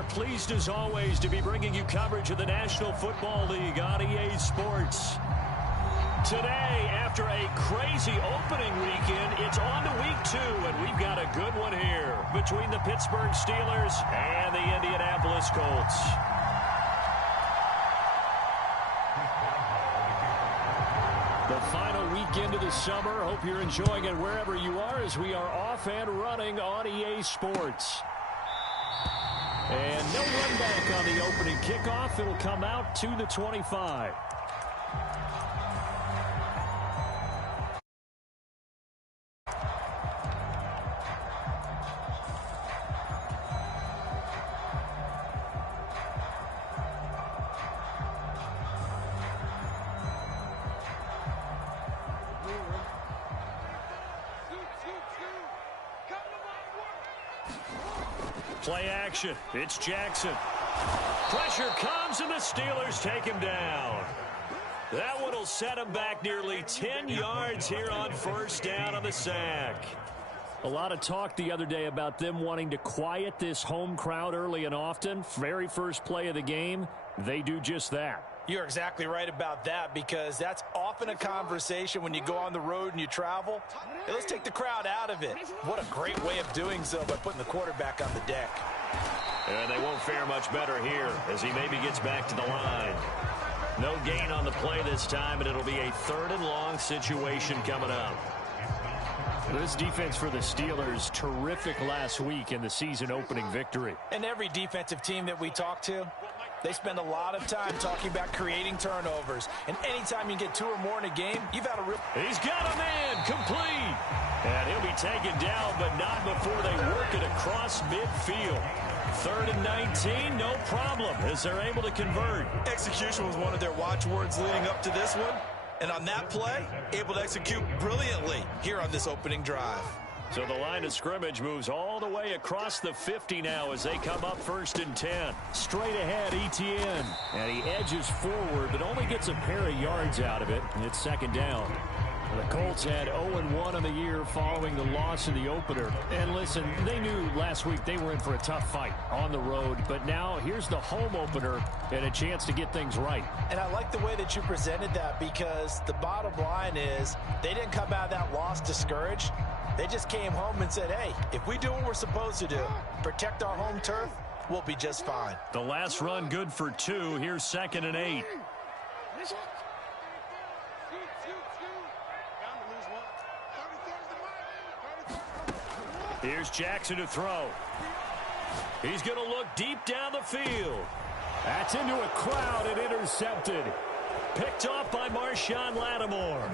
are pleased as always to be bringing you coverage of the National Football League on EA Sports. Today, after a crazy opening weekend, it's on to week 2, and we've got a good one here between the Pittsburgh Steelers and the Indianapolis Colts. The final weekend of the summer. Hope you're enjoying it wherever you are as we are off and running on EA Sports. And no run back on the opening kickoff. It'll come out to the 25. Play action. It's Jackson. Pressure comes, and the Steelers take him down. That one will set him back nearly 10 yards here on first down on the sack. A lot of talk the other day about them wanting to quiet this home crowd early and often. Very first play of the game, they do just that. You're exactly right about that, because that's often a conversation when you go on the road and you travel. Hey, let's take the crowd out of it. What a great way of doing so by putting the quarterback on the deck. And they won't fare much better here as he maybe gets back to the line. No gain on the play this time, and it'll be a 3rd and long situation coming up. This defense for the Steelers, terrific last week in the season-opening victory. And every defensive team that we talk to, they spend a lot of time talking about creating turnovers. And anytime you get 2 or more in a game, you've had a real... He's got a man, complete. And he'll be taken down, but not before they work it across midfield. 3rd and 19, no problem, as they're able to convert. Execution was one of their watchwords leading up to this one. And on that play, able to execute brilliantly here on this opening drive. So the line of scrimmage moves all the way across the 50 now as they come up 1st and 10. Straight ahead, Etienne. And he edges forward, but only gets a pair of yards out of it. And it's 2nd down. The Colts had 0-1 on the year following the loss in the opener. And listen, they knew last week they were in for a tough fight on the road. But now here's the home opener and a chance to get things right. And I like the way that you presented that, because the bottom line is they didn't come out of that loss discouraged. They just came home and said, hey, if we do what we're supposed to do, protect our home turf, we'll be just fine. The last run good for 2. Here's 2nd and 8. Here's Jackson to throw. He's going to look deep down the field. That's into a crowd and intercepted. Picked off by Marshawn Lattimore.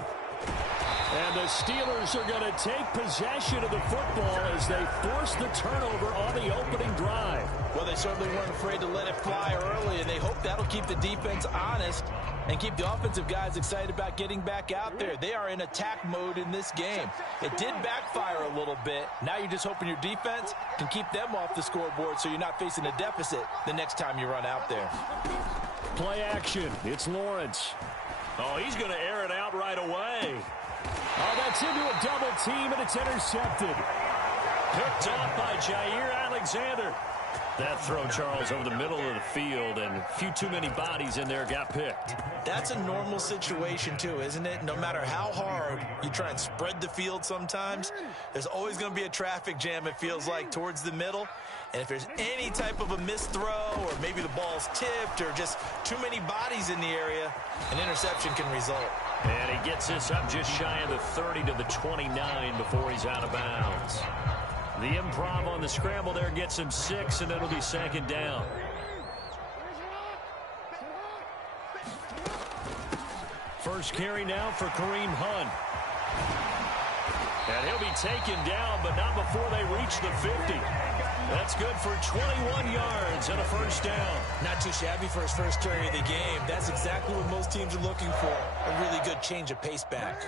And the Steelers are going to take possession of the football as they force the turnover on the opening drive. Well, they certainly weren't afraid to let it fly early, and they hope that'll keep the defense honest and keep the offensive guys excited about getting back out there. They are in attack mode in this game. It did backfire a little bit. Now you're just hoping your defense can keep them off the scoreboard so you're not facing a deficit the next time you run out there. Play action. It's Lawrence. Oh, he's going to air it out right away. Oh, that's into a double team, and it's intercepted. Picked off by Jair Alexander. That throw, Charles, over the middle of the field, and a few too many bodies in there got picked. That's a normal situation, too, isn't it? No matter how hard you try and spread the field sometimes, there's always going to be a traffic jam, it feels like, towards the middle. And if there's any type of a missed throw, or maybe the ball's tipped, or just too many bodies in the area, an interception can result. And he gets this up just shy of the 30 to the 29 before he's out of bounds. The improv on the scramble there gets him 6, and it'll be 2nd down. First carry now for Kareem Hunt. And he'll be taken down, but not before they reach the 50. That's good for 21 yards and a 1st down. Not too shabby for his first carry of the game. That's exactly what most teams are looking for. A really good change of pace back.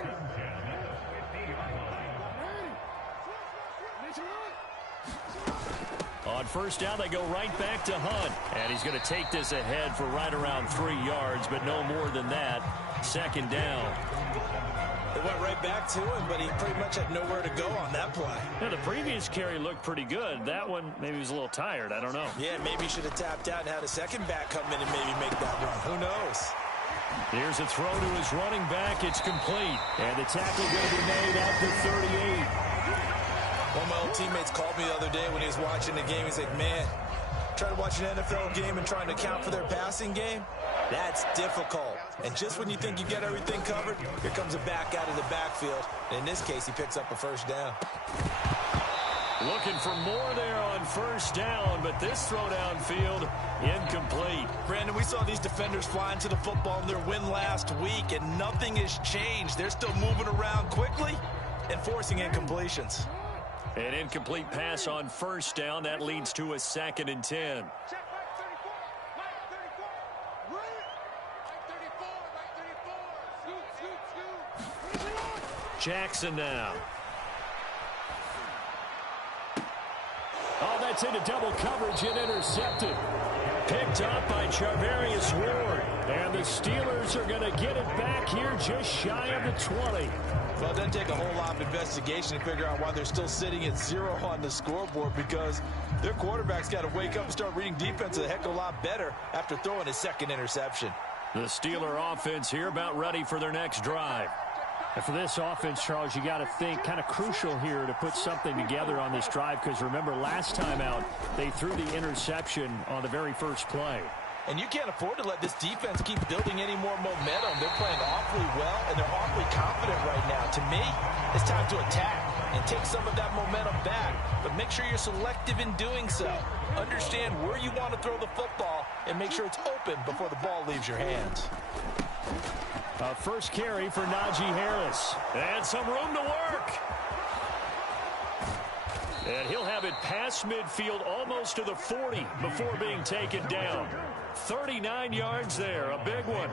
On 1st down, they go right back to Hunt. And he's going to take this ahead for right around 3 yards, but no more than that. 2nd down. It went right back to him, but he pretty much had nowhere to go on that play. Yeah, the previous carry looked pretty good. That one, maybe he was a little tired. I don't know. Yeah, maybe he should have tapped out and had a second back come in and maybe make that run. Who knows? Here's a throw to his running back. It's complete. And the tackle going to be made at the 38. One of my old teammates called me the other day when he was watching the game. He's like, man, trying to watch an NFL game and trying to account for their passing game, that's difficult. And just when you think you get everything covered, here comes a back out of the backfield. And in this case, he picks up a first down. Looking for more there on first down, but this throw downfield incomplete. Brandon, we saw these defenders flying to the football in their win last week, and nothing has changed. They're still moving around quickly and forcing incompletions. An incomplete pass on first down. That leads to a 2nd and 10. Jackson now. Oh, that's into double coverage and intercepted. Picked up by Charvarius Ward. And the Steelers are going to get it back here just shy of the 20. Well, it doesn't take a whole lot of investigation to figure out why they're still sitting at 0 on the scoreboard, because their quarterback's got to wake up and start reading defense a heck of a lot better after throwing his second interception. The Steeler offense here about ready for their next drive. And for this offense, Charles, you got to think kind of crucial here to put something together on this drive, because remember last time out they threw the interception on the very first play. And you can't afford to let this defense keep building any more momentum. They're playing awfully well, and they're awfully confident right now. To me, it's time to attack and take some of that momentum back. But make sure you're selective in doing so. Understand where you want to throw the football and make sure it's open before the ball leaves your hands. First carry for Najee Harris. And some room to work. And he'll have it past midfield almost to the 40 before being taken down. 39 yards there, a big one.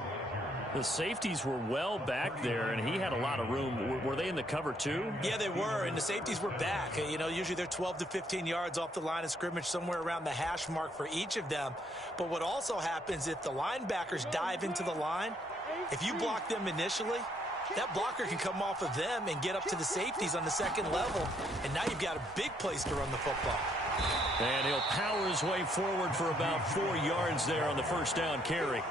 The safeties were well back there, and he had a lot of room. Were they in the cover too? Yeah, they were, and the safeties were back. You know, usually they're 12 to 15 yards off the line of scrimmage, somewhere around the hash mark for each of them. But what also happens if the linebackers dive into the line, if you block them initially, that blocker can come off of them and get up to the safeties on the second level, and now you've got a big place to run the football. And he'll power his way forward for about 4 yards there on the first down carry.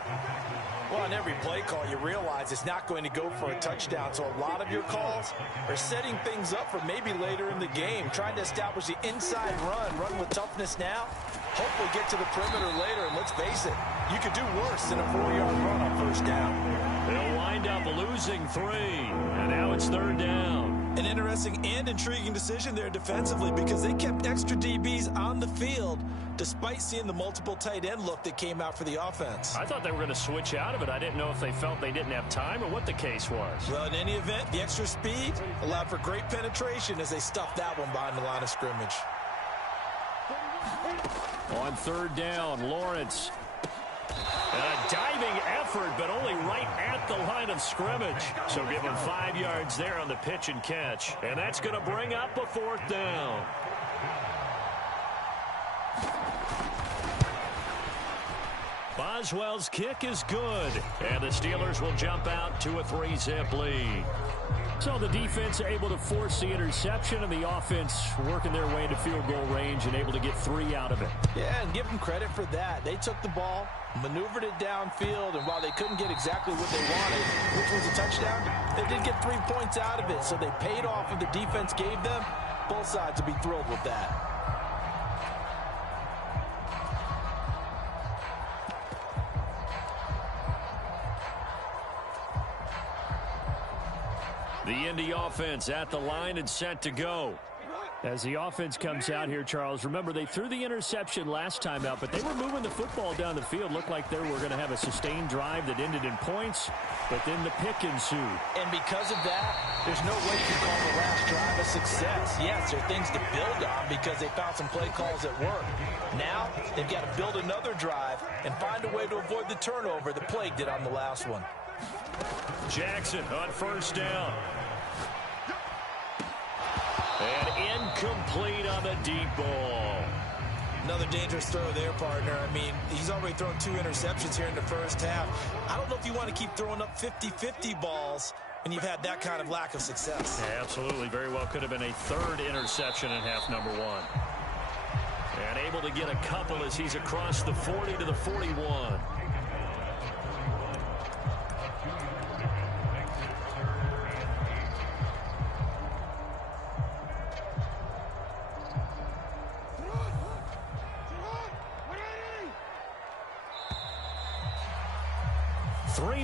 Well, on every play call, you realize it's not going to go for a touchdown, so a lot of your calls are setting things up for maybe later in the game, trying to establish the inside run with toughness now, hopefully get to the perimeter later, and let's face it, you could do worse than a 4-yard run on first down. They'll wind up losing 3, and now it's 3rd down. An interesting and intriguing decision there defensively, because they kept extra DBs on the field despite seeing the multiple tight end look that came out for the offense. I thought they were going to switch out of it. I didn't know if they felt they didn't have time or what the case was. Well, in any event, the extra speed allowed for great penetration as they stuffed that one behind the line of scrimmage. On 3rd down, Lawrence. And a diving effort, but only right at the line of scrimmage. So give him 5 yards there on the pitch and catch. And that's going to bring up a 4th down. Boswell's kick is good. And the Steelers will jump out to a 3-zip lead. So the defense able to force the interception, and the offense working their way into field goal range and able to get 3 out of it. Yeah, and give them credit for that. They took the ball, maneuvered it downfield, and while they couldn't get exactly what they wanted, which was a touchdown, they did get 3 points out of it. So they paid off what the defense gave them. Both sides will be thrilled with that. The Indy offense at the line and set to go. As the offense comes out here, Charles, remember they threw the interception last time out, but they were moving the football down the field. Looked like they were going to have a sustained drive that ended in points, but then the pick ensued. And because of that, there's no way you can call the last drive a success. Yes, there are things to build on because they found some play calls at work. Now, they've got to build another drive and find a way to avoid the turnover that plagued it on the last one. Jackson on 1st down. And incomplete on the deep ball. Another dangerous throw there, partner. I mean, he's already thrown 2 interceptions here in the first half. I don't know if you want to keep throwing up 50-50 balls when you've had that kind of lack of success. Yeah, absolutely. Very well could have been a third interception in half number one. And able to get a couple as he's across the 40 to the 41.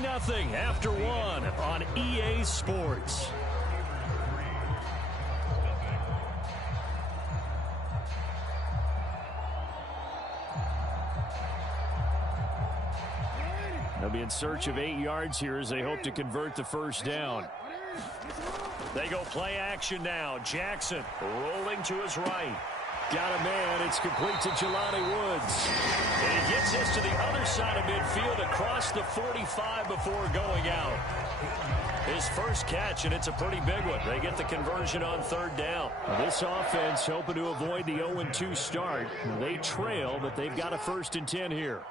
Nothing after one on EA Sports. They'll be in search of 8 yards here as they hope to convert the first down. They go play action now. Jackson rolling to his right. Got a man. It's complete to Jelani Woods. And he gets this to the other side of midfield across the 45 before going out. His first catch, and it's a pretty big one. They get the conversion on third down. This offense hoping to avoid the 0-2 start. They trail, but they've got a 1st and 10 here.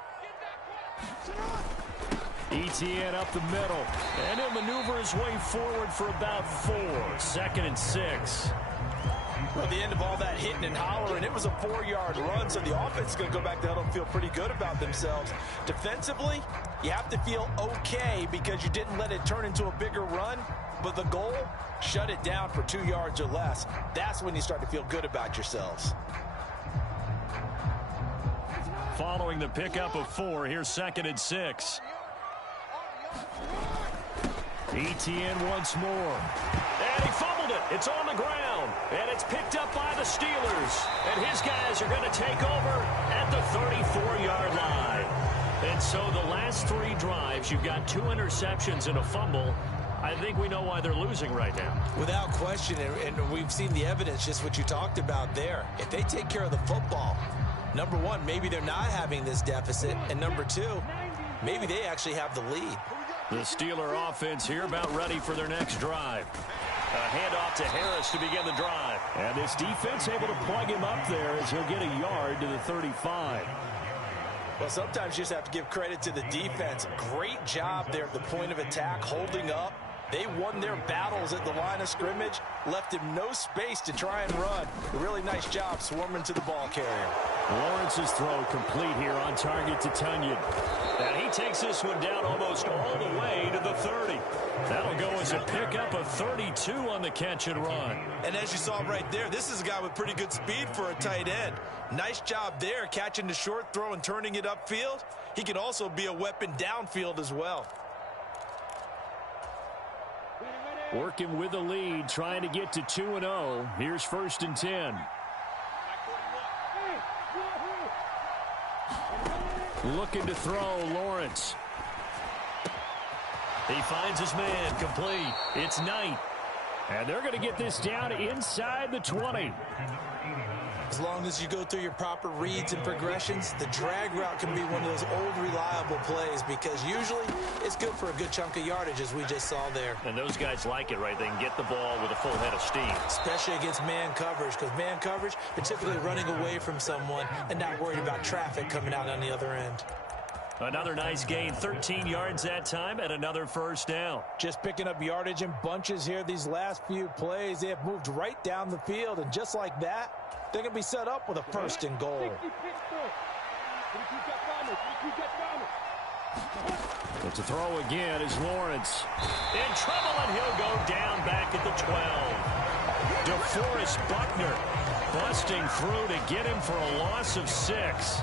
Etienne up the middle. And he'll maneuver his way forward for about 4. 2nd and 6. Well, the end of all that hitting and hollering, it was a 4-yard run, so the offense is going to go back to huddle and feel pretty good about themselves. Defensively, you have to feel okay because you didn't let it turn into a bigger run, but the goal, shut it down for 2 yards or less. That's when you start to feel good about yourselves. Following the pickup of 4, here's 2nd and 6. Etienne once more. And he fumbled it. It's on the ground. And it's picked up by the Steelers. And his guys are going to take over at the 34-yard line. And so the last 3 drives, you've got 2 interceptions and a fumble. I think we know why they're losing right now. Without question, and we've seen the evidence, just what you talked about there. If they take care of the football, number one, maybe they're not having this deficit. And number 2, maybe they actually have the lead. The Steeler offense here about ready for their next drive. A handoff to Harris to begin the drive. And this defense able to plug him up there as he'll get a yard to the 35. Well, sometimes you just have to give credit to the defense. Great job there at the point of attack, holding up. They won their battles at the line of scrimmage, left him no space to try and run. A really nice job swarming to the ball carrier. Lawrence's throw complete here on target to Tunyon. And he takes this one down almost all the way to the 30. That'll go as a pickup of 32 on the catch and run. And as you saw right there, this is a guy with pretty good speed for a tight end. Nice job there, catching the short throw and turning it upfield. He can also be a weapon downfield as well. Working with the lead, trying to get to 2-0. Here's 1st and 10. Looking to throw, Lawrence. He finds his man, complete. It's Knight. And they're going to get this down inside the 20. As long as you go through your proper reads and progressions, the drag route can be one of those old reliable plays because usually it's good for a good chunk of yardage, as we just saw there. And those guys like it, right? They can get the ball with a full head of steam. Especially against man coverage, because man coverage, they're typically running away from someone and not worried about traffic coming out on the other end. Another nice gain, 13 yards that time, and another 1st down. Just picking up yardage in bunches here these last few plays. They have moved right down the field, and just like that, they're going to be set up with a 1st and goal. It's a throw again is Lawrence. In trouble, and he'll go down back at the 12. DeForest Buckner busting through to get him for a loss of 6.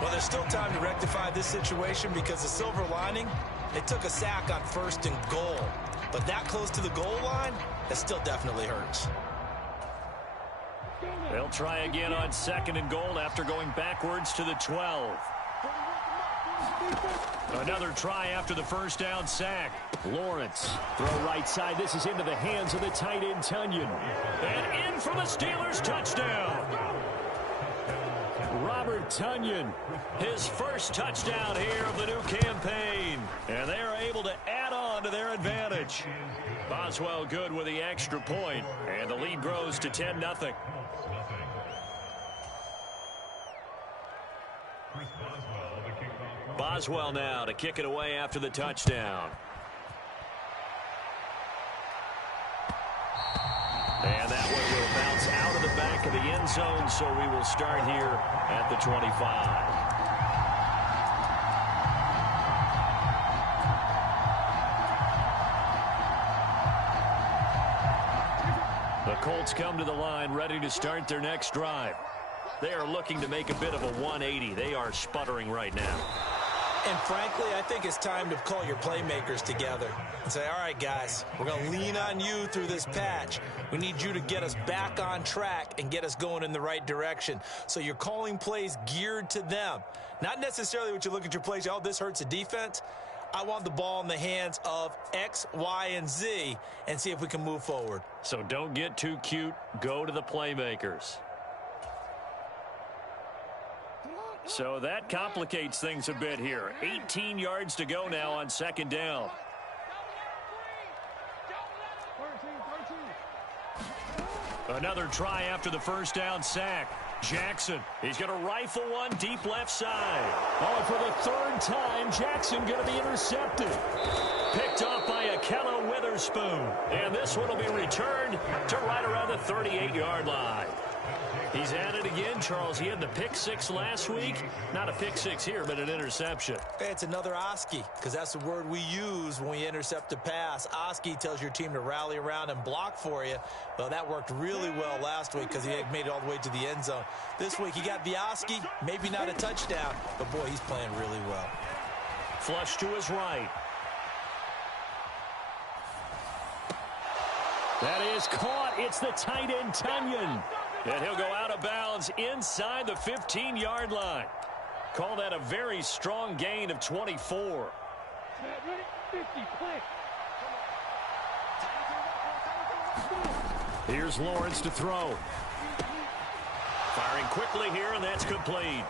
Well, there's still time to rectify this situation because the silver lining, they took a sack on 1st and goal. But that close to the goal line, that still definitely hurts. They'll try again on 2nd and goal after going backwards to the 12. Another try after the 1st down sack. Lawrence, throw right side. This is into the hands of the tight end, Tunyon. And in for the Steelers, touchdown. Robert Tunyon, his first touchdown here of the new campaign. And they are able to add on to their advantage. Boswell good with the extra point, and the lead grows to 10-0. Boswell now to kick it away after the touchdown. And that one will bounce out of the back of the end zone, so we will start here at the 25. The Colts come to the line ready to start their next drive. They are looking to make a bit of a 180. They are sputtering right now. And frankly, I think it's time to call your playmakers together and say, all right, guys, we're going to lean on you through this patch. We need you to get us back on track and get us going in the right direction. So you're calling plays geared to them. Not necessarily what you look at your plays, oh, this hurts the defense. I want the ball in the hands of X, Y, and Z and see if we can move forward. So don't get too cute. Go to the playmakers. So that complicates things a bit here. 18 yards to go now on second down. Another try after the first down sack. Jackson, he's going to rifle one deep left side. Oh, for the third time, Jackson going to be intercepted. Picked off by Akella Witherspoon. And this one will be returned to right around the 38-yard line. He's at it again, Charles. He had the pick six last week. Not a pick six here, but an interception. Hey, it's another Oski, because that's the word we use when we intercept a pass. Oski tells your team to rally around and block for you. Well, that worked really well last week because he had made it all the way to the end zone. This week, he got the Oski, maybe not a touchdown, but boy, he's playing really well. Flush to his right. That is caught. It's the tight end, Tunyon. And he'll go out of bounds inside the 15-yard line. Call that a very strong gain of 24. Here's Lawrence to throw. Firing quickly here, and that's complete.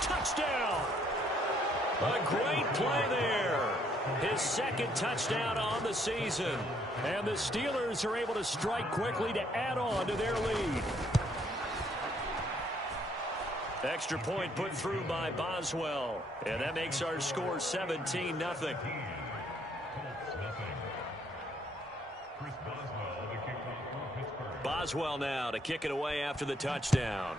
Touchdown! A great play there. His second touchdown on the season. And the Steelers are able to strike quickly to add on to their lead. Extra point put through by Boswell. And that makes our score 17-0. Boswell now to kick it away after the touchdown.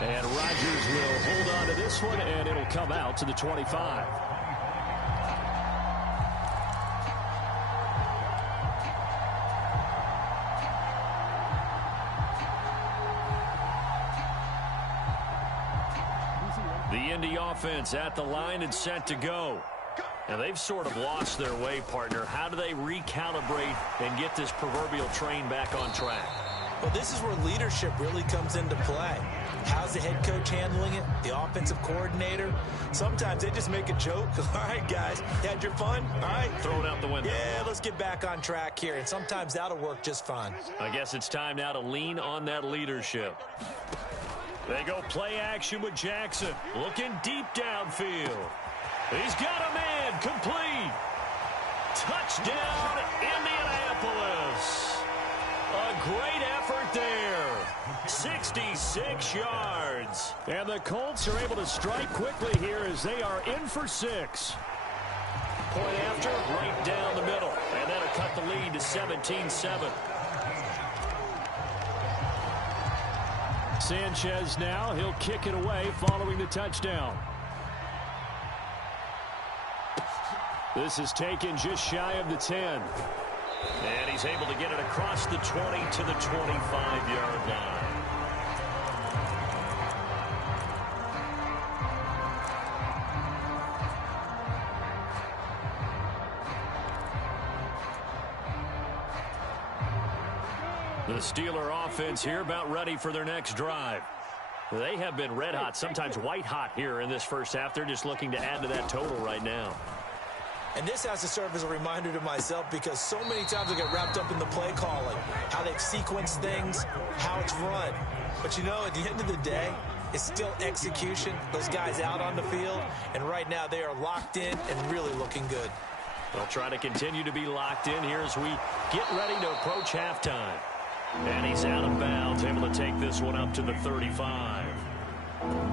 And Rodgers will hold on to this one, and it'll come out to the 25. The Indy offense at the line and set to go. And they've sort of lost their way, partner. How do they recalibrate and get this proverbial train back on track? Well, this is where leadership really comes into play. How's the head coach handling it? The offensive coordinator? Sometimes they just make a joke. All right, guys, you had your fun? All right. Throw it out the window. Yeah, let's get back on track here. And sometimes that'll work just fine. I guess it's time now to lean on that leadership. They go play action with Jackson. Looking deep downfield. He's got a man. Complete. Touchdown, Indianapolis. A great effort there. 66 yards. And the Colts are able to strike quickly here as they are in for 6. Point after, right down the middle. And that'll cut the lead to 17-7. Sanchez now, he'll kick it away following the touchdown. This is taken just shy of the 10. And he's able to get it across the 20 to the 25-yard line. The Steeler offense here about ready for their next drive. They have been red hot, sometimes white hot here in this first half. They're just looking to add to that total right now. And this has to serve as a reminder to myself because so many times I get wrapped up in the play calling, how they sequence things, how it's run. But, you know, at the end of the day, it's still execution. Those guys out on the field, and right now they are locked in and really looking good. They'll try to continue to be locked in here as we get ready to approach halftime. And he's out of bounds, able to take this one up to the 35.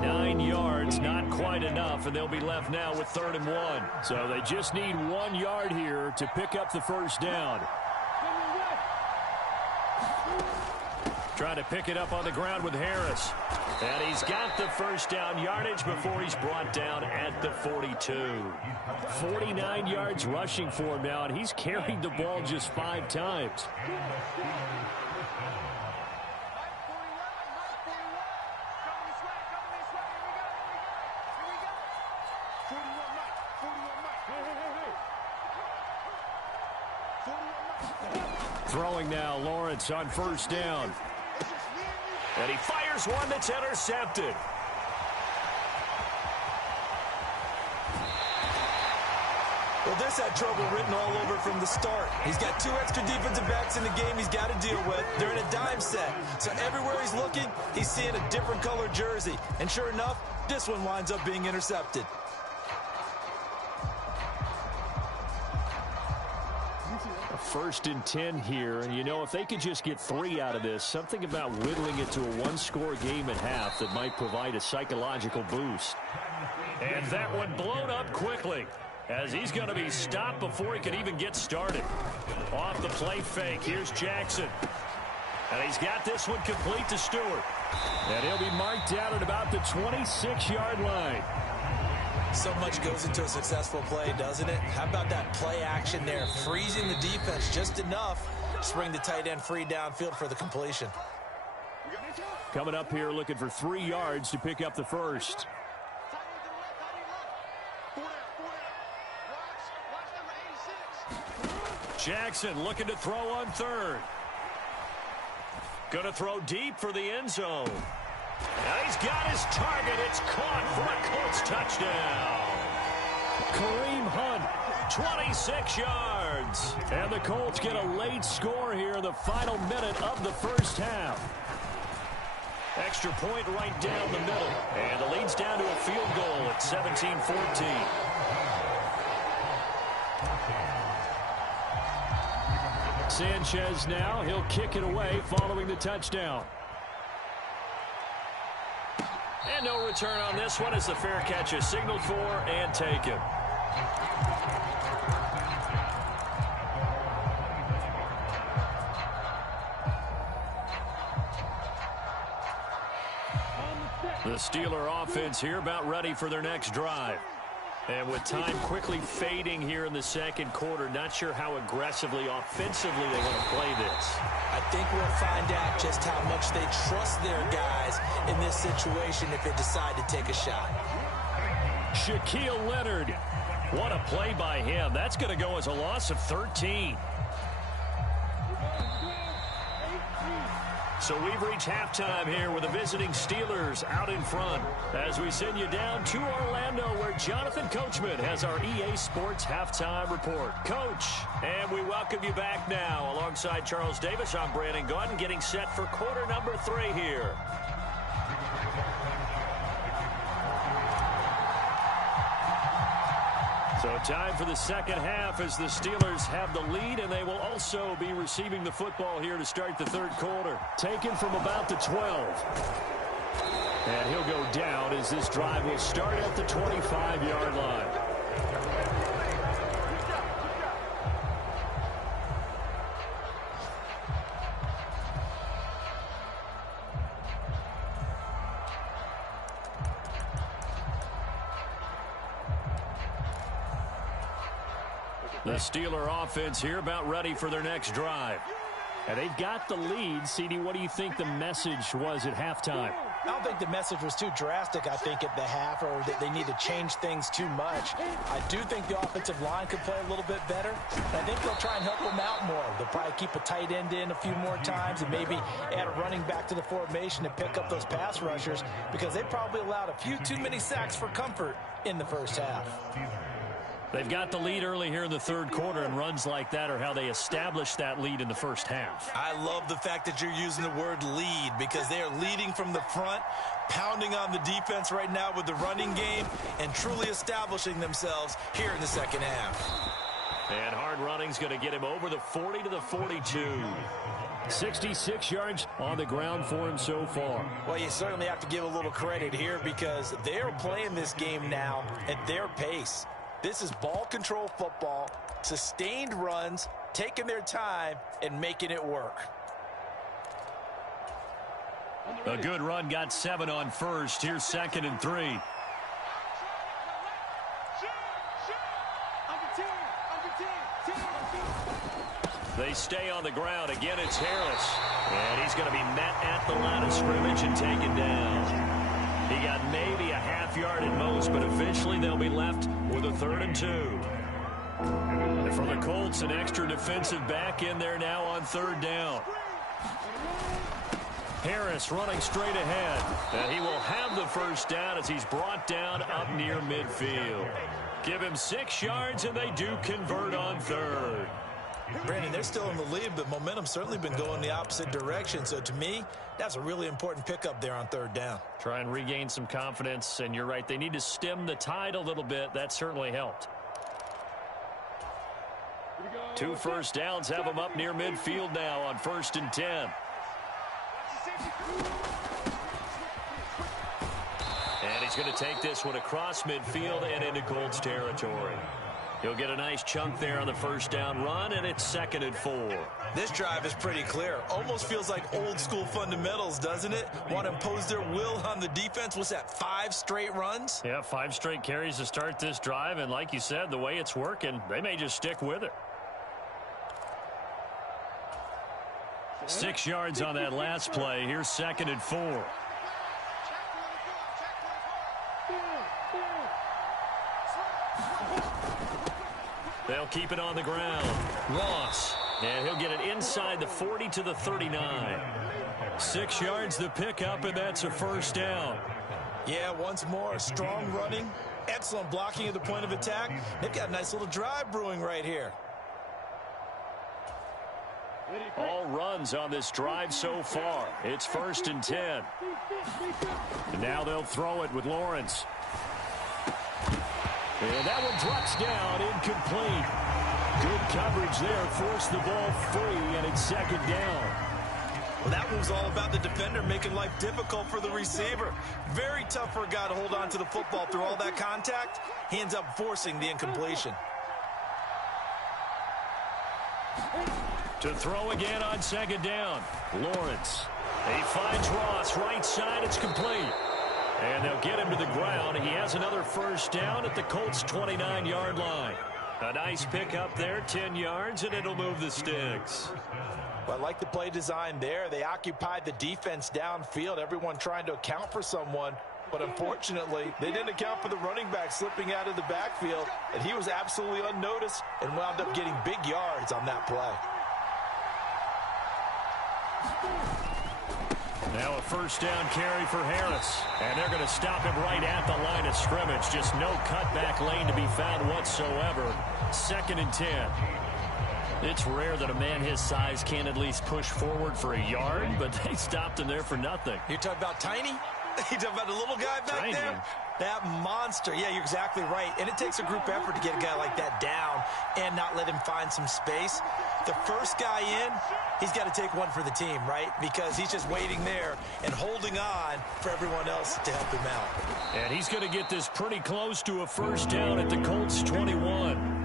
9 yards, not quite enough, and they'll be left now with 3rd and 1. So they just need 1 yard here to pick up the first down. Trying to pick it up on the ground with Harris. And he's got the first down yardage before he's brought down at the 42. 49 yards rushing for him now, and he's carried the ball just 5 times. Throwing now, Lawrence on first down. And he fires one that's intercepted. Well, this had trouble written all over from the start. He's got 2 extra defensive backs in the game he's got to deal with. They're in a dime set. So everywhere he's looking, he's seeing a different color jersey. And sure enough, this one winds up being intercepted. A 1st and 10 here, and you know, if they could just get 3 out of this, something about whittling it to a 1-score game at half that might provide a psychological boost. And that one blown up quickly, as he's going to be stopped before he can even get started. Off the play fake, here's Jackson. And he's got this one complete to Stewart. And he'll be marked down at about the 26-yard line. So much goes into a successful play, doesn't it? How about that play action there? Freezing the defense just enough to bring the tight end free downfield for the completion. Coming up here looking for 3 yards to pick up the first. Jackson looking to throw on 3rd. Going to throw deep for the end zone. Now he's got his target. It's caught for a Colts touchdown. Kareem Hunt, 26 yards. And the Colts get a late score here in the final minute of the first half. Extra point right down the middle. And the lead's down to a field goal at 17-14. Sanchez now, he'll kick it away following the touchdown. And no return on this one as the fair catch is signaled for and taken. The Steeler offense here about ready for their next drive. And with time quickly fading here in the second quarter, not sure how aggressively, offensively they want to play this. I think we'll find out just how much they trust their guys in this situation if they decide to take a shot. Shaquille Leonard. What a play by him. That's going to go as a loss of 13. So we've reached halftime here with the visiting Steelers out in front as we send you down to Orlando where Jonathan Coachman has our EA Sports Halftime Report. Coach, and we welcome you back now. Alongside Charles Davis, I'm Brandon Gaudin getting set for quarter number 3 here. So time for the second half as the Steelers have the lead, and they will also be receiving the football here to start the third quarter. Taken from about the 12. And he'll go down as this drive will start at the 25-yard line. The Steeler offense here about ready for their next drive. And they've got the lead. CD, what do you think the message was at halftime? I don't think the message was too drastic, I think, at the half, or that they need to change things too much. I do think the offensive line could play a little bit better. And I think they'll try and help them out more. They'll probably keep a tight end in a few more times and maybe add a running back to the formation to pick up those pass rushers because they probably allowed a few too many sacks for comfort in the first half. They've got the lead early here in the third quarter, and runs like that are how they established that lead in the first half. I love the fact that you're using the word lead because they are leading from the front, pounding on the defense right now with the running game, and truly establishing themselves here in the second half. And hard running's going to get him over the 40 to the 42. 66 yards on the ground for him so far. Well, you certainly have to give a little credit here because they're playing this game now at their pace. This is ball control football, sustained runs, taking their time, and making it work. A good run got 7 on first. Here's 2nd and 3. They stay on the ground. Again, it's Harris. And he's going to be met at the line of scrimmage and taken down. He got maybe a half yard at most, but eventually they'll be left with a 3rd and 2. And for the Colts, an extra defensive back in there now on 3rd down. Harris running straight ahead. And he will have the first down as he's brought down up near midfield. Give him 6 yards, and they do convert on 3rd. Brandon, they're still in the lead, but momentum's certainly been going the opposite direction. So to me, that's a really important pickup there on 3rd down. Try and regain some confidence, and you're right. They need to stem the tide a little bit. That certainly helped. 2 first downs have them up near midfield now on 1st and 10. And he's going to take this one across midfield and into Colts territory. He'll get a nice chunk there on the first down run, and it's 2nd and 4. This drive is pretty clear. Almost feels like old school fundamentals, doesn't it? Want to impose their will on the defense. What's that, 5 straight runs? Yeah, 5 straight carries to start this drive, and like you said, the way it's working, they may just stick with it. 6 yards on that last play. Here's 2nd and 4. They'll keep it on the ground. Ross. And he'll get it inside the 40 to the 39. 6 yards the pickup, and that's a first down. Yeah, once more, strong running, excellent blocking at the point of attack. They've got a nice little drive brewing right here. All runs on this drive so far. It's 1st and 10. And now they'll throw it with Lawrence. And that one drops down, incomplete. Good coverage there, forced the ball free, and it's 2nd down. Well, that one's all about the defender making life difficult for the receiver. Very tough for a guy to hold on to the football through all that contact. He ends up forcing the incompletion. To throw again on 2nd down. Lawrence. He finds Ross, right side, it's complete. And they'll get him to the ground. He has another first down at the Colts' 29-yard line. A nice pickup there, 10 yards, and it'll move the sticks. Well, I like the play design there. They occupied the defense downfield, everyone trying to account for someone. But unfortunately, they didn't account for the running back slipping out of the backfield, and he was absolutely unnoticed and wound up getting big yards on that play. Now a first down carry for Harris. And they're going to stop him right at the line of scrimmage. Just no cutback lane to be found whatsoever. 2nd and 10. It's rare that a man his size can at least push forward for a yard, but they stopped him there for nothing. You're talking about tiny? You talking about the little guy back Tiny. there? That monster. Yeah, you're exactly right. And it takes a group effort to get a guy like that down and not let him find some space. The first guy in, he's got to take one for the team, right? Because he's just waiting there and holding on for everyone else to help him out. And he's going to get this pretty close to a first down at the Colts' 21.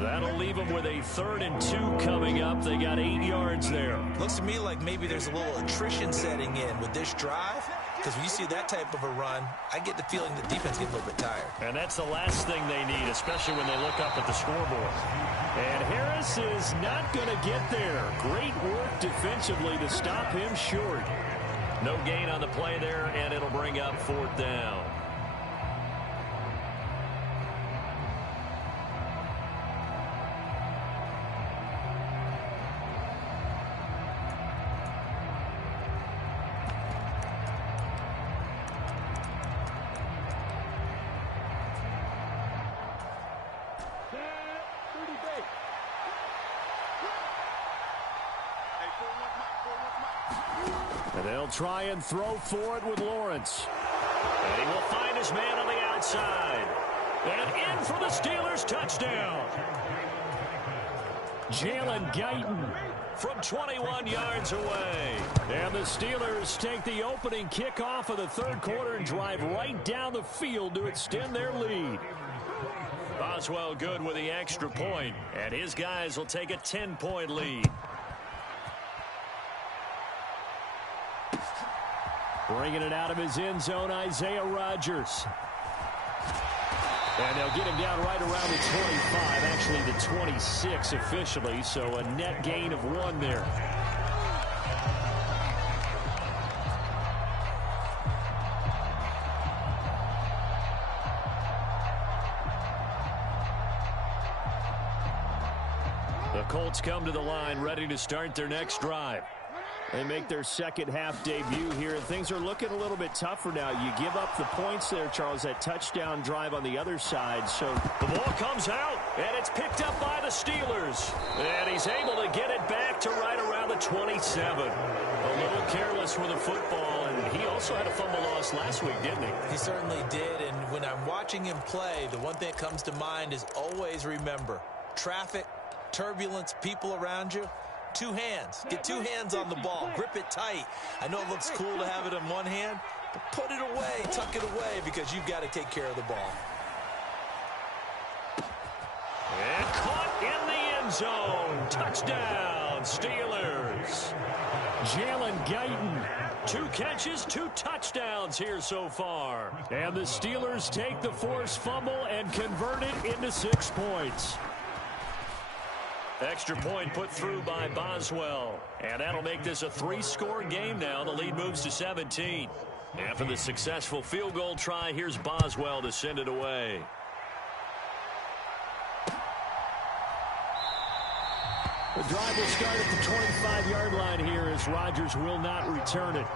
That'll leave them with a 3rd and 2 coming up. They got 8 yards there. Looks to me like maybe there's a little attrition setting in with this drive. Because when you see that type of a run, I get the feeling the defense gets a little bit tired. And that's the last thing they need, especially when they look up at the scoreboard. And Harris is not going to get there. Great work defensively to stop him short. No gain on the play there, and it'll bring up 4th down. And they'll try and throw for it with Lawrence. And he will find his man on the outside. And in for the Steelers touchdown. Jalen Guyton from 21 yards away. And the Steelers take the opening kickoff of the third quarter and drive right down the field to extend their lead. Boswell good with the extra point, and his guys will take a 10-point lead. Bringing it out of his end zone, Isaiah Rodgers. And they'll get him down right around the 25, actually the 26 officially, so a net gain of 1 there. The Colts come to the line, ready to start their next drive. They make their second half debut here, and things are looking a little bit tougher now. You give up the points there, Charles, that touchdown drive on the other side. So the ball comes out, and it's picked up by the Steelers. And he's able to get it back to right around the 27. A little careless with the football, and he also had a fumble loss last week, didn't he? He certainly did, and when I'm watching him play, the one thing that comes to mind is always remember, traffic, turbulence, people around you. 2 hands. Get 2 hands on the ball. Grip it tight. I know it looks cool to have it in one hand, but put it away, tuck it away, because you've got to take care of the ball. And caught in the end zone. Touchdown, Steelers. Jalen Guyton. 2 catches, 2 touchdowns here so far. And the Steelers take the forced fumble and convert it into 6 points. Extra point put through by Boswell. And that'll make this a 3-score game now. The lead moves to 17. After the successful field goal try, here's Boswell to send it away. The drive will start at the 25-yard line here as Rodgers will not return it.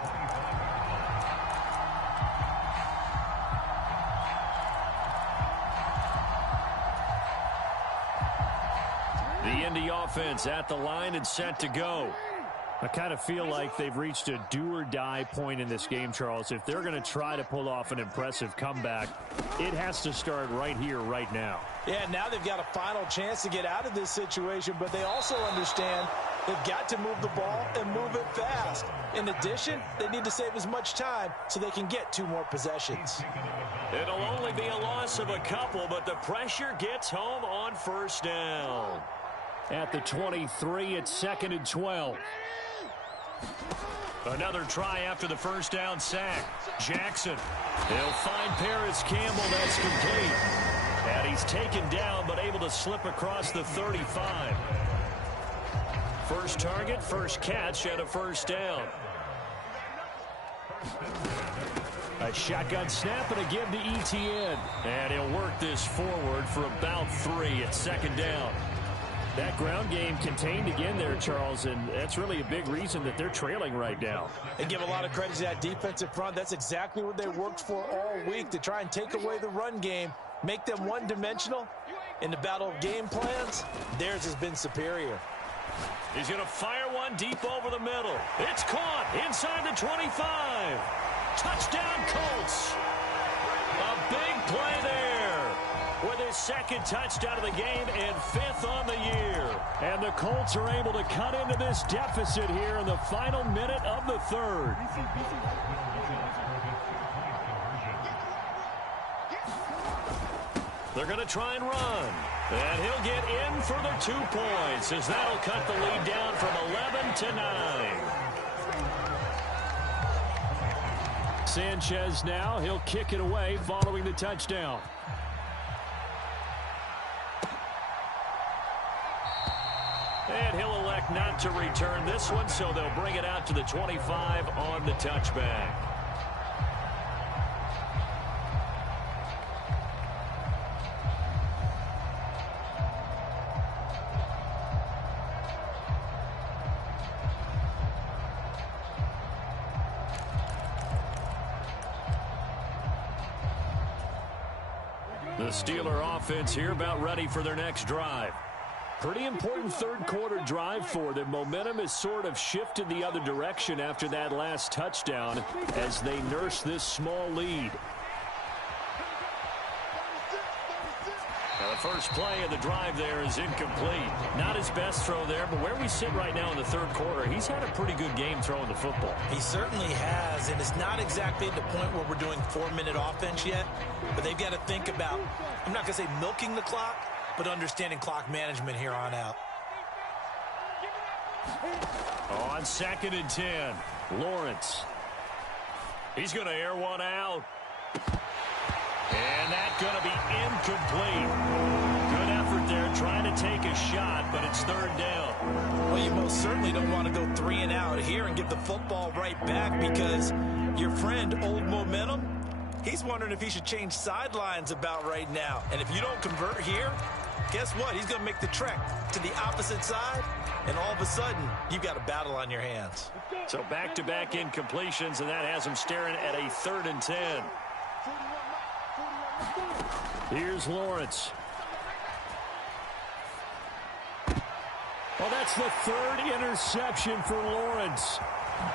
The Indy offense at the line and set to go. I kind of feel like they've reached a do-or-die point in this game, Charles. If they're going to try to pull off an impressive comeback, it has to start right here, right now. Yeah, now they've got a final chance to get out of this situation, but they also understand they've got to move the ball and move it fast. In addition, they need to save as much time so they can get 2 more possessions. It'll only be a loss of a couple, but the pressure gets home on first down. At the 23, it's 2nd and 12. Another try after the first down sack. Jackson. They'll find Paris Campbell. That's complete. And he's taken down but able to slip across the 35. First target, first catch, and a first down. A shotgun snap and a give to Etienne. And he'll work this forward for about 3 at 2nd down. That ground game contained again there, Charles, and that's really a big reason that they're trailing right now. And give a lot of credit to that defensive front. That's exactly what they worked for all week, to try and take away the run game, make them one-dimensional. In the battle of game plans, theirs has been superior. He's going to fire one deep over the middle. It's caught inside the 25. Touchdown, Colts. A big play there with his 2nd touchdown of the game and 5th on the year. And the Colts are able to cut into this deficit here in the final minute of the 3rd. They're going to try and run. And he'll get in for the 2 points as that'll cut the lead down from 11 to 9. Sanchez now, he'll kick it away following the touchdown. And he'll elect not to return this one, so they'll bring it out to the 25 on the touchback. The Steeler offense here about ready for their next drive. Pretty important 3rd quarter drive for them. Momentum has sort of shifted the other direction after that last touchdown as they nurse this small lead. Now The first play of the drive there is incomplete. Not his best throw there, but where we sit right now in the third quarter, he's had a pretty good game throwing the football. He certainly has, and it's not exactly at the point where we're doing 4-minute offense yet, but they've got to think about, I'm not going to say milking the clock, but understanding clock management here on out. On 2nd and 10, Lawrence. He's going to air one out. And that's going to be incomplete. Good effort there trying to take a shot, but it's 3rd down. Well, you most certainly don't want to go 3 and out here and give the football right back because your friend, Old Momentum, he's wondering if he should change sidelines about right now. And if you don't convert here, guess what? He's going to make the trek to the opposite side, and all of a sudden, you've got a battle on your hands. So back-to-back incompletions, and that has him staring at a 3rd and 10. Here's Lawrence. Well, that's the 3rd interception for Lawrence.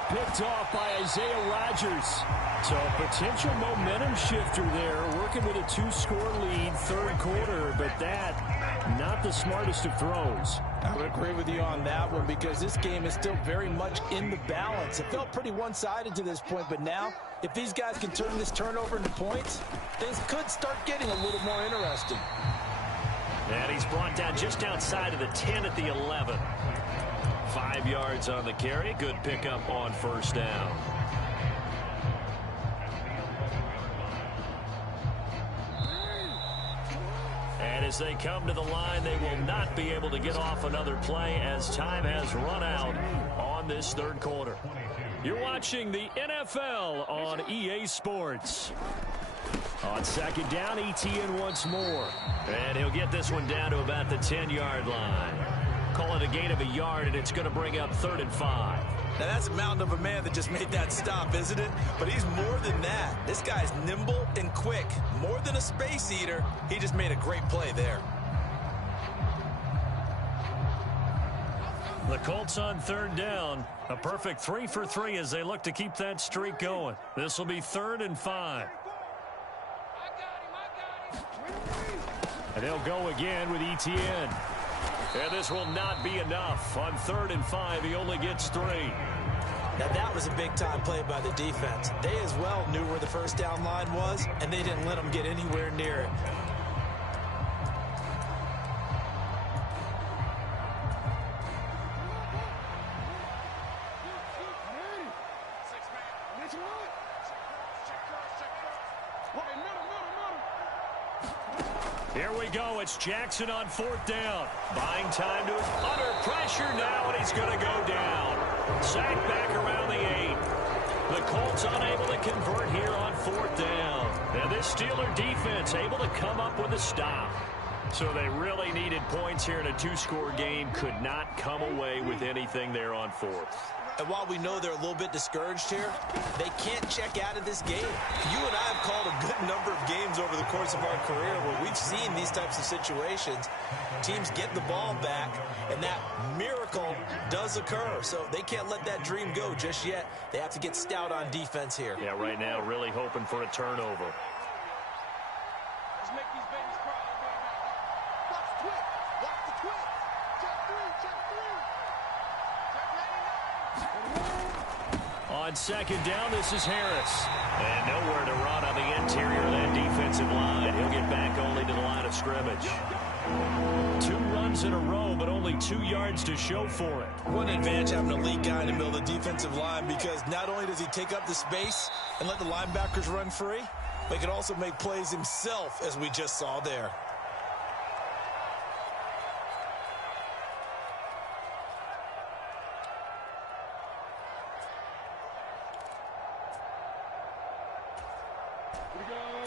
Picked off by Isaiah Rodgers. So a potential momentum shifter there, working with a 2-score lead, 3rd quarter, but that, not the smartest of throws. I would agree with you on that one because this game is still very much in the balance. It felt pretty one-sided to this point, but now, if these guys can turn this turnover into points, things could start getting a little more interesting. And he's brought down just outside of the 10 at the 11. 5 yards on the carry. Good pickup on 1st down. And as they come to the line, they will not be able to get off another play as time has run out on this 3rd quarter. You're watching the NFL on EA Sports. On 2nd down, ETN once more. And he'll get this one down to about the 10-yard line. Call it a gain of a yard, and it's going to bring up 3rd and 5. Now, that's a mountain of a man that just made that stop, isn't it? But he's more than that. This guy's nimble and quick. More than a space eater, he just made a great play there. The Colts on 3rd down. A perfect 3 for 3 as they look to keep that streak going. This will be 3rd and 5. And they'll go again with ETN. And this will not be enough. On 3rd and 5, he only gets 3. Now, that was a big-time play by the defense. They as well knew where the 1st down line was, and they didn't let them get anywhere near it. Here we go. It's Jackson on 4th down. Buying time to under pressure now, and he's going to go down. Sacked back around the 8. The Colts unable to convert here on 4th down. Now this Steeler defense able to come up with a stop. So they really needed points here in a 2-score game. Could not come away with anything there on 4th. And while we know they're a little bit discouraged here, they can't check out of this game. You and I have called a good number of games over the course of our career where we've seen these types of situations. Teams get the ball back, and that miracle does occur. So they can't let that dream go just yet. They have to get stout on defense here. Yeah, right now really hoping for a turnover. Let's make these babies cry. Watch the twit. Watch the twit. Check 3. Check 3. On 2nd down, this is Harris. And nowhere to run on the interior of that defensive line. He'll get back only to the line of scrimmage. 2 runs in a row, but only 2 yards to show for it. What an advantage having an elite guy in the middle of the defensive line, because not only does he take up the space and let the linebackers run free, but he can also make plays himself, as we just saw there.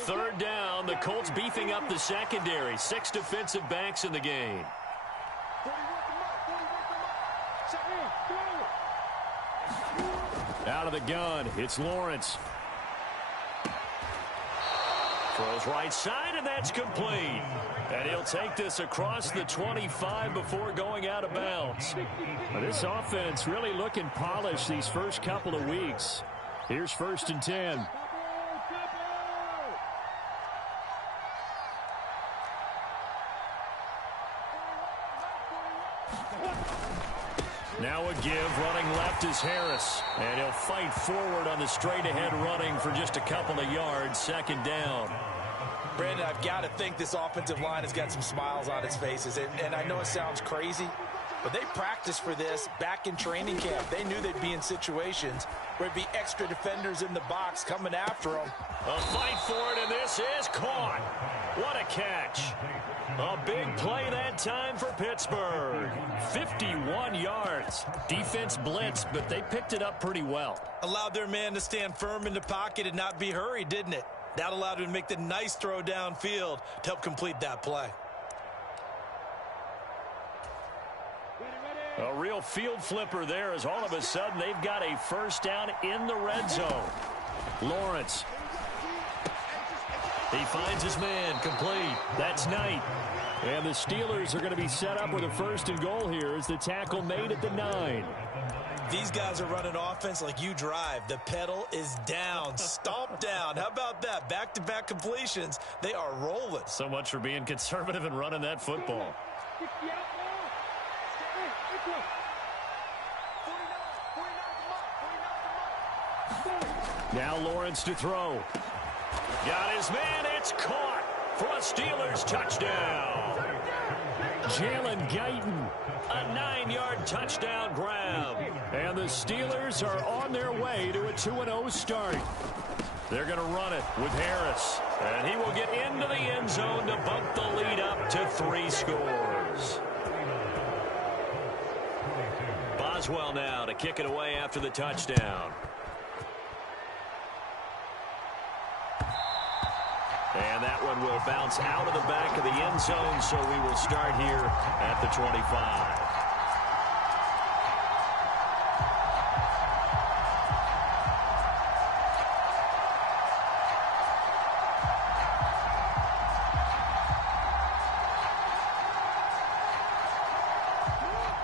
Third down, the Colts beefing up the secondary. 6 defensive backs in the game. Out of the gun, it's Lawrence. Throws right side, and that's complete. And he'll take this across the 25 before going out of bounds. Now, this offense really looking polished these first couple of weeks. Here's 1st and 10. Now a give, running left is Harris. And he'll fight forward on the straight-ahead running for just a couple of yards, second down. Brandon, I've got to think this offensive line has got some smiles on its faces. And I know it sounds crazy, but they practiced for this back in training camp. They knew they'd be in situations where there'd be extra defenders in the box coming after them. A fight for it, and this is caught. What a catch. A big play that time for Pittsburgh. 51 yards. Defense blitzed, but they picked it up pretty well. Allowed their man to stand firm in the pocket and not be hurried, didn't it? That allowed him to make the nice throw downfield to help complete that play. A real field flipper there as all of a sudden they've got a first down in the red zone. Lawrence. He finds his man, complete. That's Knight. And the Steelers are going to be set up with a first and goal here as the tackle made at the 9. These guys are running offense like you drive. The pedal is down, stomped down. How about that? Back-to-back completions. They are rolling. So much for being conservative and running that football. Now Lawrence to throw. Got his man. It's caught for a Steelers touchdown. Jalen Guyton, a 9-yard touchdown grab. And the Steelers are on their way to a 2-0 start. They're going to run it with Harris. And he will get into the end zone to bump the lead up to 3 scores. Boswell now to kick it away after the touchdown. And that one will bounce out of the back of the end zone, so we will start here at the 25.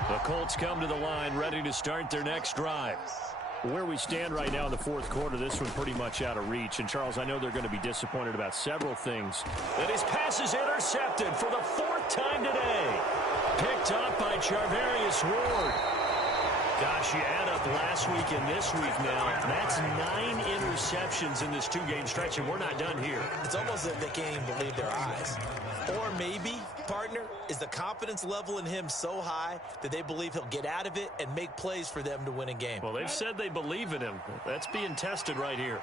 The Colts come to the line, ready to start their next drive. Where we stand right now in the fourth quarter, this one pretty much out of reach. And, Charles, I know they're going to be disappointed about several things. That his pass is intercepted for the 4th time today. Picked up by Charvarius Ward. Gosh, you add up last week and this week now. That's 9 interceptions in this 2-game stretch, and we're not done here. It's almost like they can't even believe their eyes. Or maybe, partner, is the confidence level in him so high that they believe he'll get out of it and make plays for them to win a game. Well, they've said they believe in him. That's being tested right here.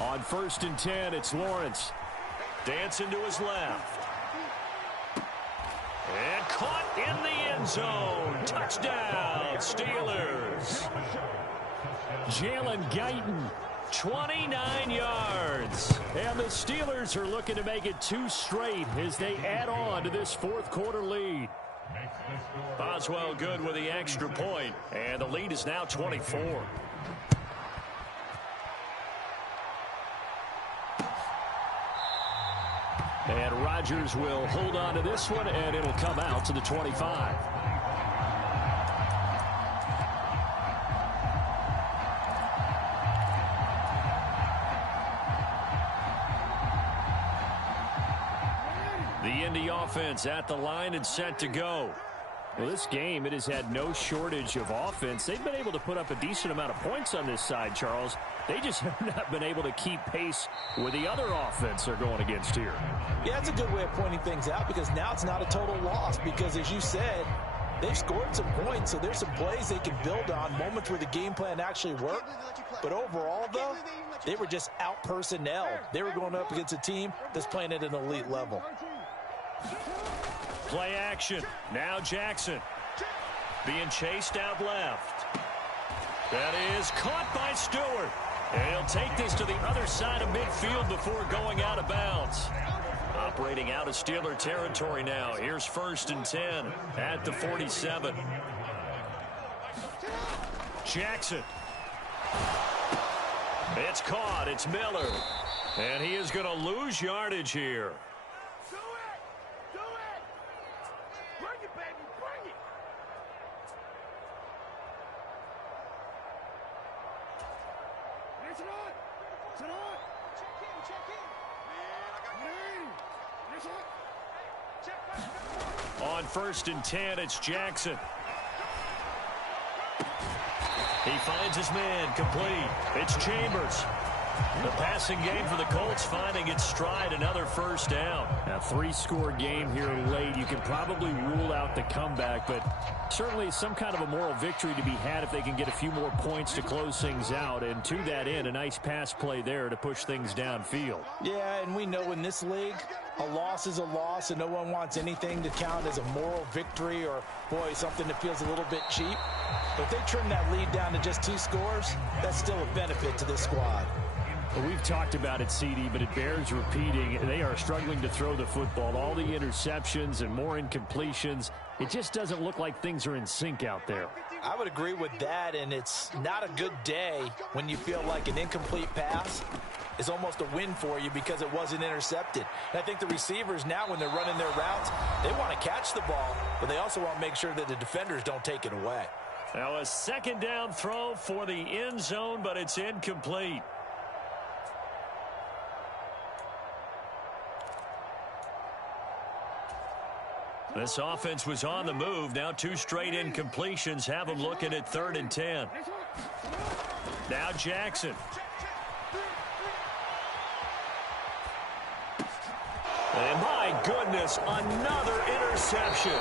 On 1st and 10, it's Lawrence. Dancing to his left. And caught in the end zone. Touchdown, Steelers. Jalen Guyton, 29 yards. And the Steelers are looking to make it 2 straight as they add on to this 4th quarter lead. Boswell good with the extra point, and the lead is now 24. And Rodgers will hold on to this one, and it'll come out to the 25. The Indy offense at the line and set to go. Well, this game, it has had no shortage of offense. They've been able to put up a decent amount of points on this side, Charles. They just have not been able to keep pace with the other offense they're going against here. Yeah, that's a good way of pointing things out because now it's not a total loss because, as you said, they've scored some points, so there's some plays they can build on, moments where the game plan actually worked. But overall, though, they were just out personnel. They were going up against a team that's playing at an elite level. Play action. Now Jackson being chased out left. That is caught by Stewart. And he'll take this to the other side of midfield before going out of bounds. Operating out of Steeler territory now. Here's 1st and 10 at the 47. Jackson. It's caught. It's Miller. And he is going to lose yardage here. On 1st and 10, it's Jackson. He finds his man, complete. It's Chambers. The passing game for the Colts finding its stride, another first down. A 3-score game here late. You can probably rule out the comeback, but certainly some kind of a moral victory to be had if they can get a few more points to close things out. And to that end, a nice pass play there to push things downfield. Yeah, and we know in this league, a loss is a loss, and no one wants anything to count as a moral victory or, boy, something that feels a little bit cheap. But if they trim that lead down to just 2 scores, that's still a benefit to this squad. Well, we've talked about it, CD, but it bears repeating. They are struggling to throw the football. All the interceptions and more incompletions. It just doesn't look like things are in sync out there. I would agree with that, and it's not a good day when you feel like an incomplete pass is almost a win for you because it wasn't intercepted. And I think the receivers now, when they're running their routes, they want to catch the ball, but they also want to make sure that the defenders don't take it away. Now a 2nd down throw for the end zone, but it's incomplete. This offense was on the move. Now 2 straight incompletions have them looking at 3rd and 10. Now Jackson. And my goodness, another interception.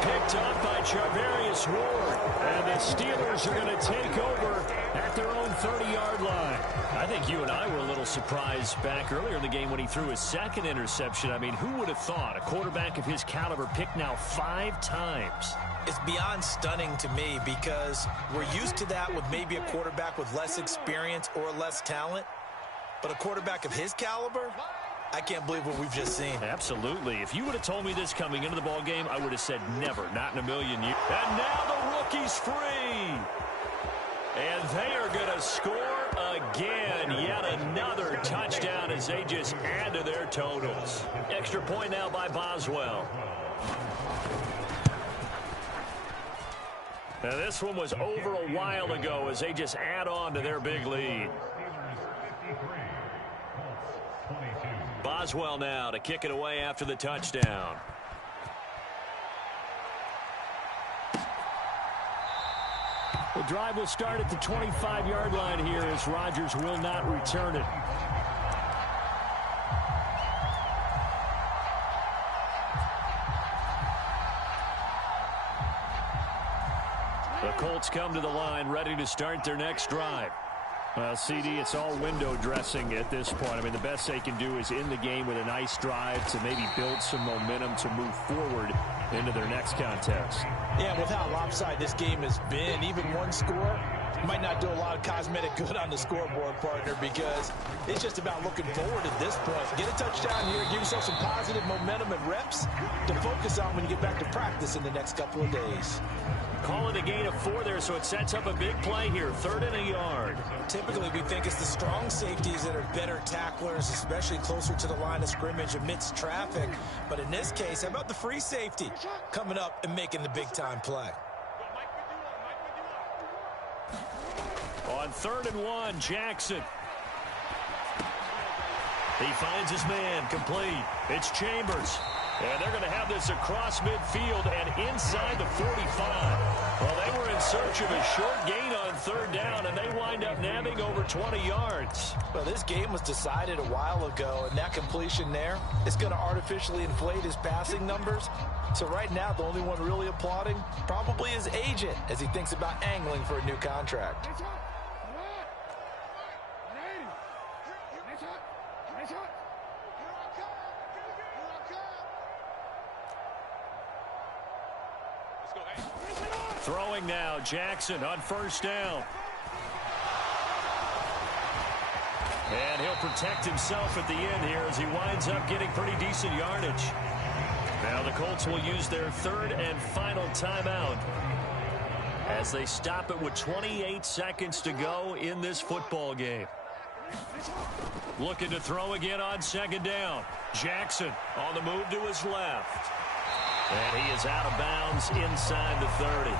Picked up by Charvarius Ward. And the Steelers are going to take over at their own 30-yard line. I think you and I were a little surprised back earlier in the game when he threw his 2nd interception. I mean, who would have thought a quarterback of his caliber picked now 5 times? It's beyond stunning to me because we're used to that with maybe a quarterback with less experience or less talent. But a quarterback of his caliber, I can't believe what we've just seen. Absolutely. If you would have told me this coming into the ball game, I would have said never, not in a million years. And now the rookie's free. And they are going to score again. Yet another touchdown as they just add to their totals. Extra point now by Boswell. Now this one was over a while ago as they just add on to their big lead. Boswell now to kick it away after the touchdown. The drive will start at the 25-yard line here as Rodgers will not return it. The Colts come to the line ready to start their next drive. Well, CD, it's all window dressing at this point. I mean, the best they can do is in the game with a nice drive to maybe build some momentum to move forward into their next contest. Yeah, with how lopsided this game has been, even one score might not do a lot of cosmetic good on the scoreboard, partner, because it's just about looking forward at this point. Get a touchdown here, give yourself some positive momentum and reps to focus on when you get back to practice in the next couple of days. Call it a gain of 4 there, so it sets up a big play here. 3rd and a yard. Typically, we think it's the strong safeties that are better tacklers, especially closer to the line of scrimmage amidst traffic. But in this case, how about the free safety coming up and making the big-time play? On 3rd and 1, Jackson. He finds his man, complete. It's Chambers. And they're going to have this across midfield and inside the 45. Well, they were in search of a short gain on 3rd down, and they wind up nabbing over 20 yards. Well, this game was decided a while ago, and that completion there is going to artificially inflate his passing numbers. So right now, the only one really applauding probably his agent as he thinks about angling for a new contract. Throwing now, Jackson on 1st down. And he'll protect himself at the end here as he winds up getting pretty decent yardage. Now the Colts will use their 3rd and final timeout as they stop it with 28 seconds to go in this football game. Looking to throw again on 2nd down. Jackson on the move to his left. And he is out of bounds inside the 30.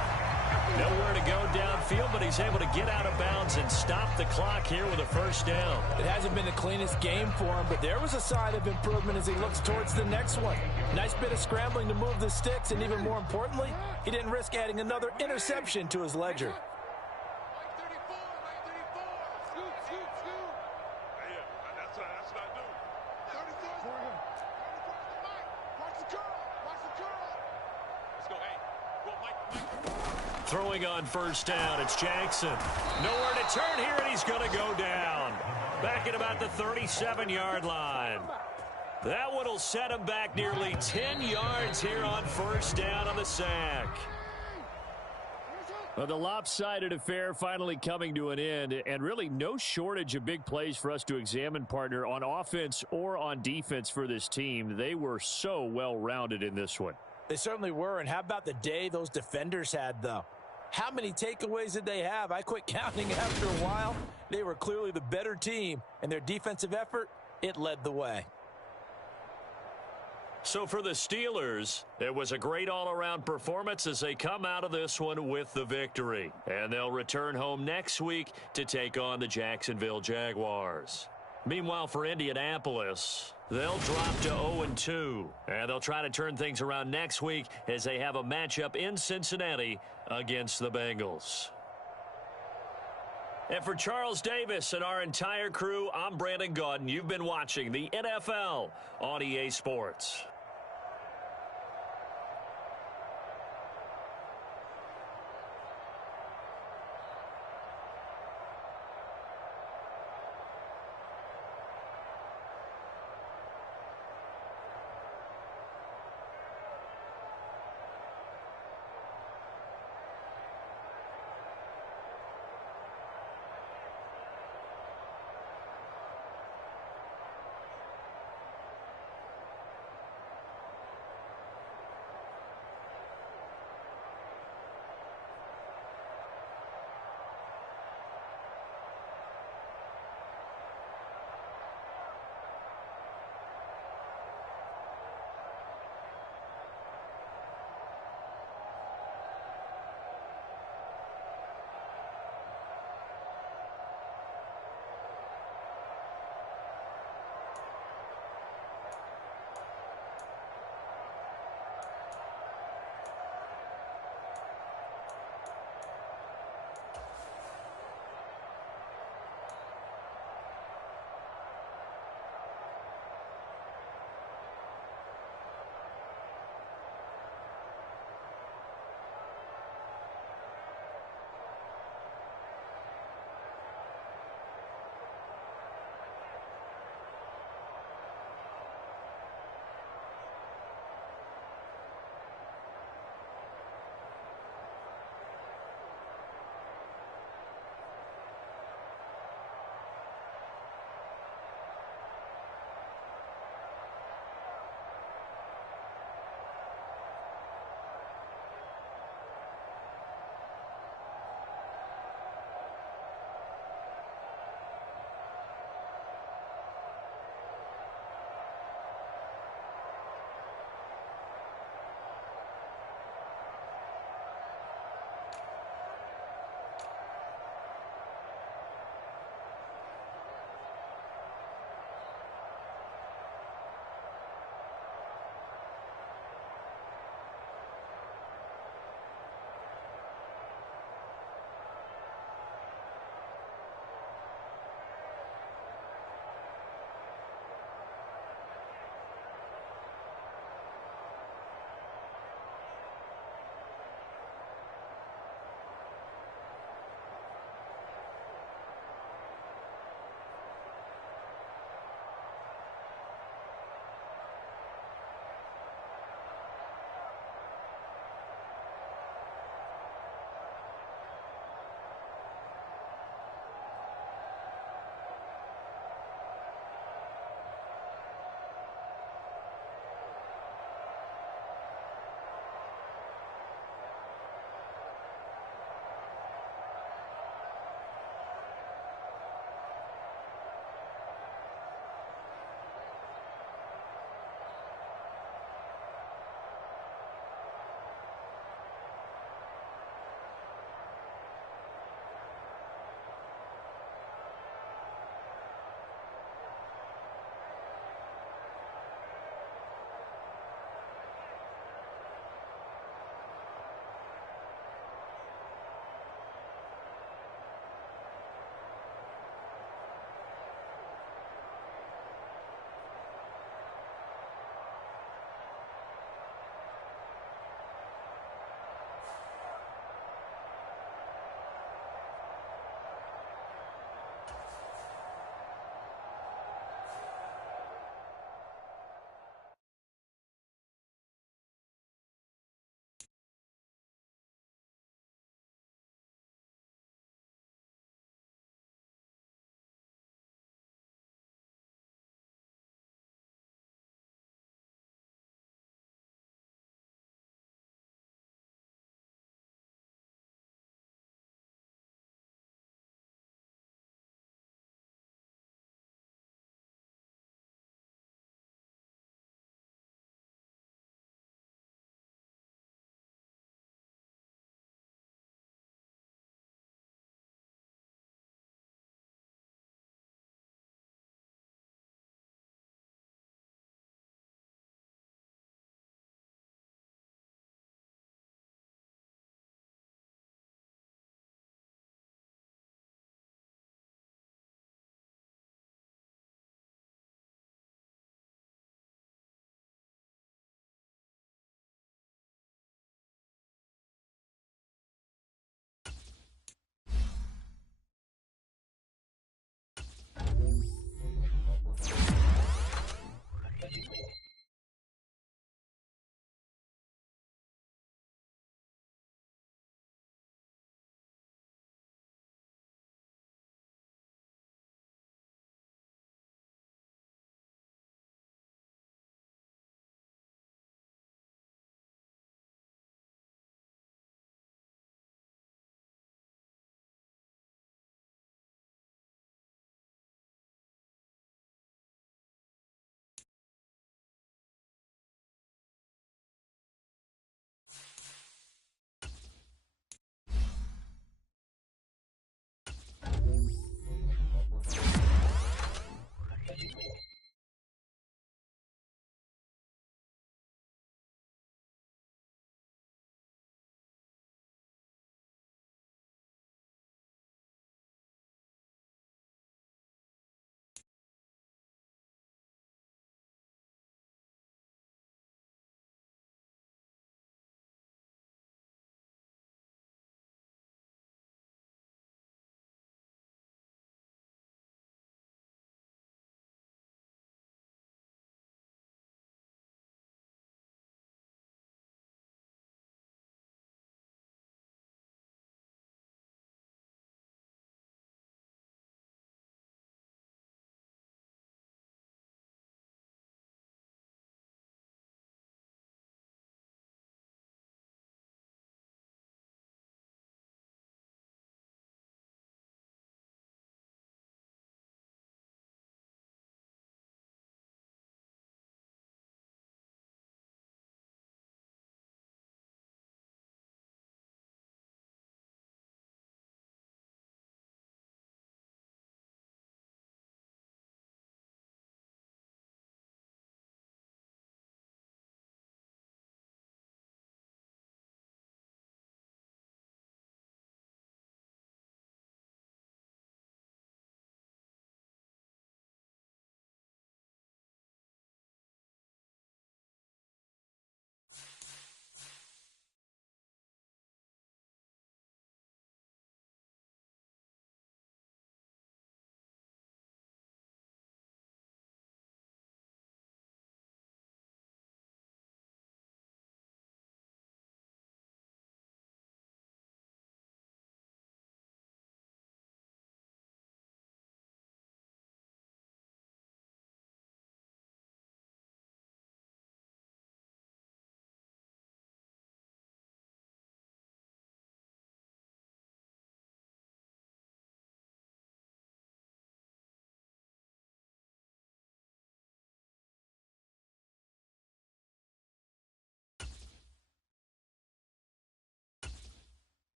Nowhere to go downfield, but he's able to get out of bounds and stop the clock here with a 1st down. It hasn't been the cleanest game for him, but there was a sign of improvement as he looks towards the next one. Nice bit of scrambling to move the sticks, and even more importantly, he didn't risk adding another interception to his ledger. Throwing on first down, it's Jackson. Nowhere to turn here, and he's going to go down. Back at about the 37-yard line. That one will set him back nearly 10 yards here on first down on the sack. Well, the lopsided affair finally coming to an end, and really no shortage of big plays for us to examine, partner, on offense or on defense for this team. They were so well-rounded in this one. They certainly were, and how about the day those defenders had, though? How many takeaways did they have? I quit counting after a while. They were clearly the better team, and their defensive effort, it led the way. So for the Steelers, it was a great all-around performance as they come out of this one with the victory. And they'll return home next week to take on the Jacksonville Jaguars. Meanwhile, for Indianapolis, they'll drop to 0-2. And they'll try to turn things around next week as they have a matchup in Cincinnati against the Bengals. And for Charles Davis and our entire crew, I'm Brandon Gaudin. You've been watching the NFL on EA Sports.